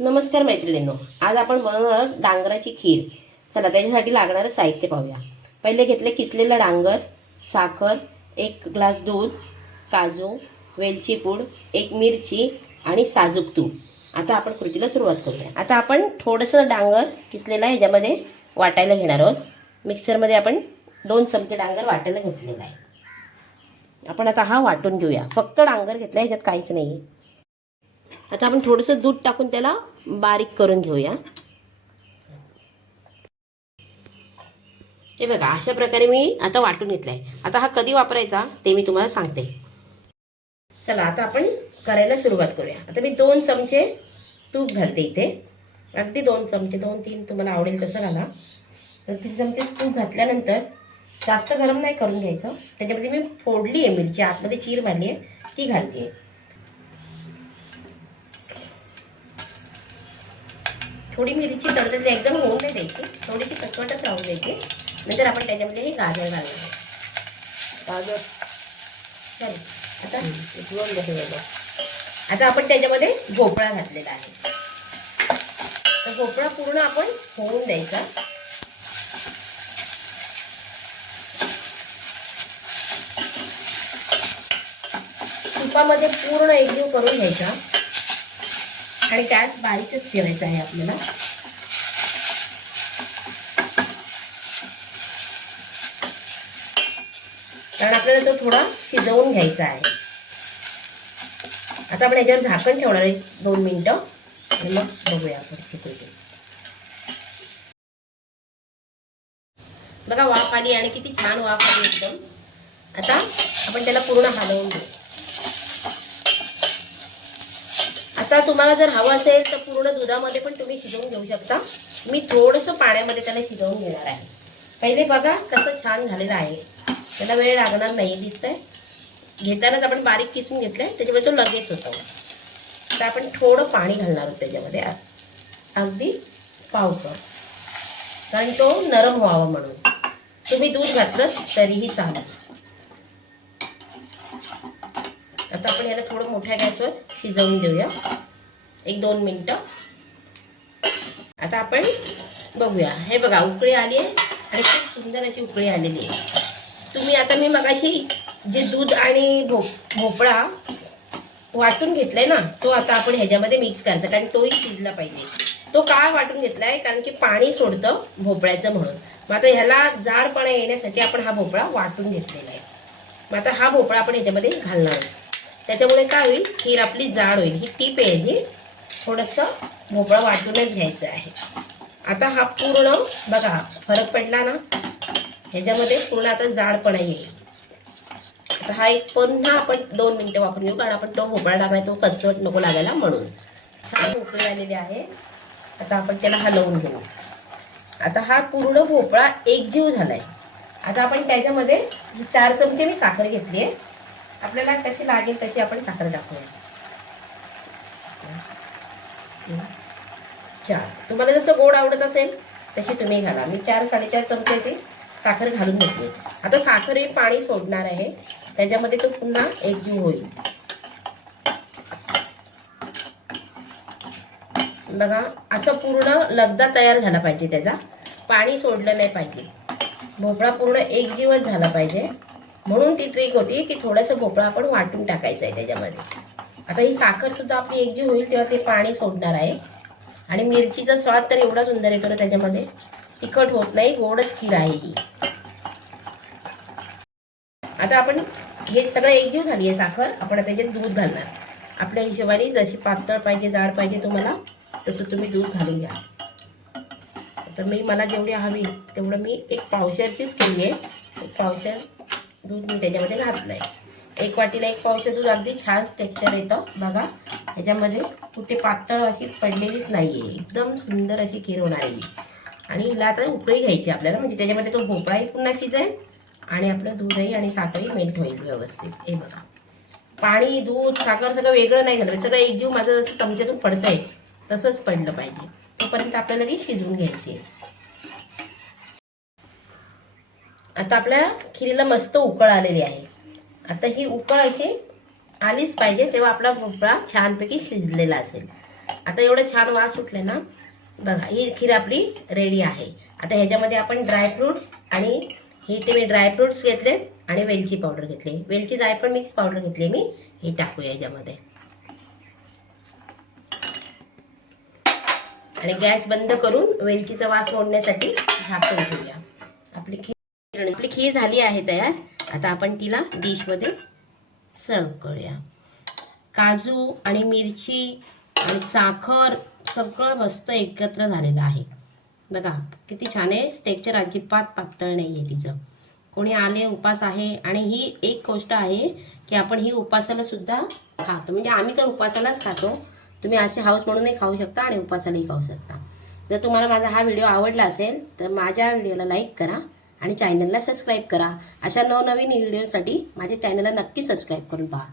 नमस्कार मैत्रिणींनो. आज आपण बनवणार डांगराची खीर. चला त्याच्यासाठी लागणारं साहित्य पाहूया. पहिले घेतले किसलेलं डांगर साखर एक ग्लास दूध काजू वेलची पूड एक मिरची आणि साजूक तूप. आता आपण कृतीला सुरुवात करूया. आता आपण थोडंसं डांगर किसलेलं ह्याच्यामध्ये वाटायला घेणार आहोत. मिक्सरमध्ये आपण दोन चमचे डांगर वाटायला घेतलेला आहे. आपण आता हा वाटून घेऊया. फक्त डांगर घेतला आहे ह्याच्यात काहीच नाही आहे आता आपण थोडंसं दूध टाकून त्याला बारीक करून घेऊया. हे बघा अशा प्रकारे मी आता वाटून घेतलं आहे आता हा कधी वापरायचा ते मी तुम्हाला सांगते. चला आता आपण करायला सुरुवात करूया. आता मी दोन चमचे तूप घालते इथे. अगदी दोन चमचे दोन तीन तुम्हाला आवडेल तसं घाला. तर तीन चमचे तूप घातल्यानंतर जास्त गरम नाही करून घ्यायचं. त्याच्यामध्ये मी फोडली आहे मिरची आतमध्ये चीर मारली आहे ती घालते थोडी मिरची तडतडली एकदम होऊन नाही द्यायची. थोडीशी कचवटच राहून द्यायची नंतर आपण त्याच्यामध्ये हे गाजर घालणार. गाजर. चालेल आता उकळून घ्या सगळं. आता आपण त्याच्यामध्ये भोपळा घातलेला आहे. तर भोपळा पूर्ण आपण होऊन द्यायचा. तुपामध्ये पूर्ण एकजीव करून घ्यायचा. आणि गॅस बारीकच ठेवायचा आहे आपल्याला. कारण आपल्याला तो थोडा शिजवून घ्यायचा आहे. आता आपण याच्यावर झाकण ठेवणार आहे दोन मिनटं. आणि मग बघूया आपण बघा वाफ आली आणि किती छान वाफ आली एकदम. आता आपण त्याला पूर्ण हलवून घेऊ. आता तुम्हाला जर हवं असेल तर पूर्ण दुधामध्ये पण तुम्ही शिजवून घेऊ शकता. मी थोडंसं पाण्यामध्ये त्याला शिजवून घेणार आहे. पहिले बघा कसं छान झालेलं आहे. त्याला वेळ लागणार नाही दिसतंय. घेतानाच आपण बारीक किसून घेतलंय. त्याच्यामुळे तो लगेच होतो. तर आपण थोडं पाणी घालणार आहोत त्याच्यामध्ये. अगदी पावकं कारण तो नरम व्हावा म्हणून. तुम्ही दूध घातलं तरीही चालेल. आता आपण याला थोडं मोठ्या गॅसवर शिजवून देऊया. एक दोन मिनटं. आता आपण बघूया. हे बघा उकळी आली आहे आणि खूप सुंदर अशी उकळी आलेली आहे. तुम्ही आता मी मगाशी जे दूध आणि भोपळा वाटून घेतलाय ना तो आता आपण ह्याच्यामध्ये मिक्स करायचा कारण तोही शिजला पाहिजे. तो का वाटून घेतलाय? कारण की पाणी सोडतं भोपळ्याचं म्हणून. मग आता ह्याला जाडपणा येण्यासाठी आपण हा भोपळा वाटून घेतलेला आहे. मग आता हा भोपळा आपण ह्याच्यामध्ये घालणार आहे त्याच्यामुळे काय होईल? खीर आपली जाड होईल. ही टीप आहे जी. थोडंसं भोपळा वाटूनच घ्यायचं आहे. आता हा पूर्ण बघा फरक पडला ना? ह्याच्यामध्ये पूर्ण आता जाडपणा येईल. आता हा एक पुन्हा आपण दोन मिनटं वापरून घेऊ कारण आपण तो भोपळा टाकलाय तो कचवट नको लागायला म्हणून. छान भोपळी आलेली आहे. आता आपण त्याला हलवून घेऊ. आता हा पूर्ण भोपळा एकजीव झालाय. आता आपण त्याच्यामध्ये चार चमचे मी साखर घेतली आहे आपल्याला कशी लागेल तशी आपण साखर टाकूया. चार. तुम्हाला जसं गोड आवडत असेल तशी तुम्ही घाला. मी चार साडेचार चमच्याची साखर घालून घेतली. आता साखर हे पाणी सोडणार आहे. त्याच्यामध्ये तो पुन्हा एकजीव होईल. बघा असं पूर्ण लगदा तयार झाला पाहिजे त्याचा. पाणी सोडलं नाही पाहिजे. भोपळा पूर्ण एकजीवच झाला पाहिजे. म्हणून ती ट्रिक होती की थोडंसं भोपळा आपण वाटून टाकायचा आहे त्याच्यामध्ये. आता ही साखर सुद्धा आपली एकजीव होईल तेव्हा ते पाणी सोडणार आहे. आणि मिरचीचा स्वाद तर एवढा सुंदर येतो ना त्याच्यामध्ये. तिखट होत नाही गोडच खीर आहे ही आता आपण हे सगळं एकजीव झाली आहे साखर. आपण त्याच्यात दूध घालणार. आपल्या हिशोबाने जशी पातळ पाहिजे जाड पाहिजे तुम्हाला तसं तुम्ही दूध घालून घ्या. तर मी मला जेवढी हवी तेवढं मी एक पावशरचीच केली आहे. एक पावशर दूध मी त्याच्यामध्ये घातलं आहे एक वाटीला एक पावशर दूध अगदी छान टेक्स्चर येतं. बघा ह्याच्यामध्ये कुठे पातळ अशी पडलेलीच नाही आहे एकदम सुंदर अशी खीर होणार आहे आणि हिला आता उकळी घ्यायची आपल्याला म्हणजे त्याच्यामध्ये तो भोपळाही पुन्हा शिजेल आणि आपलं दूधही आणि साखरही मेल्ट होईल व्यवस्थित. हे बघा. पाणी दूध साखर सगळं वेगळं नाही झालं सगळं एक जीव माझं जसं चमच्यातून पडतंय. तसंच पडलं पाहिजे. तोपर्यंत आपल्याला ती शिजवून घ्यायची आहे. आता आपल्या खिरीला मस्त उकळ आलेली आहे. आता ही उकळ अशी आलीच पाहिजे तेव्हा आपला भोपळा छानपैकी शिजलेला असेल. आता एवढं छान वास सुटले ना बघा ही खीर आपली रेडी आहे. आता ह्याच्यामध्ये आपण ड्रायफ्रुट्स आणि हे ते मी ड्रायफ्रुट्स घेतले आणि वेलची पावडर घेतली. वेलची जायफळ मिक्स पावडर घेतली मी हे टाकूया याच्यामध्ये आणि गॅस बंद करून वेलचीचा वास ओढण्यासाठी झाकून ठेवूया. आपली खीर आपली खीर झाली आहे तयार. आता आपण तिला डिशमध्ये सर्व करूया. काजू आणि मिरची आणि साखर सगळं मस्त एकत्र झालेलं आहे. बघा किती छान आहे. टेक्चर अजिबात पातळ नाही आहे तिचं. कोणी आले उपास आहे आणि ही एक गोष्ट आहे की आपण ही उपासाला सुद्धा खातो. म्हणजे आम्ही तर उपासालाच खातो. तुम्ही असे हाऊस म्हणूनही खाऊ शकता आणि उपासालाही खाऊ शकता. जर तुम्हाला माझा हा व्हिडिओ आवडला असेल तर माझ्या व्हिडिओला लाईक करा. आणि चॅनलला सबस्क्राईब करा. अशा नवनवीन व्हिडिओसाठी माझ्या चॅनलला नक्की सबस्क्राईब करून पहा.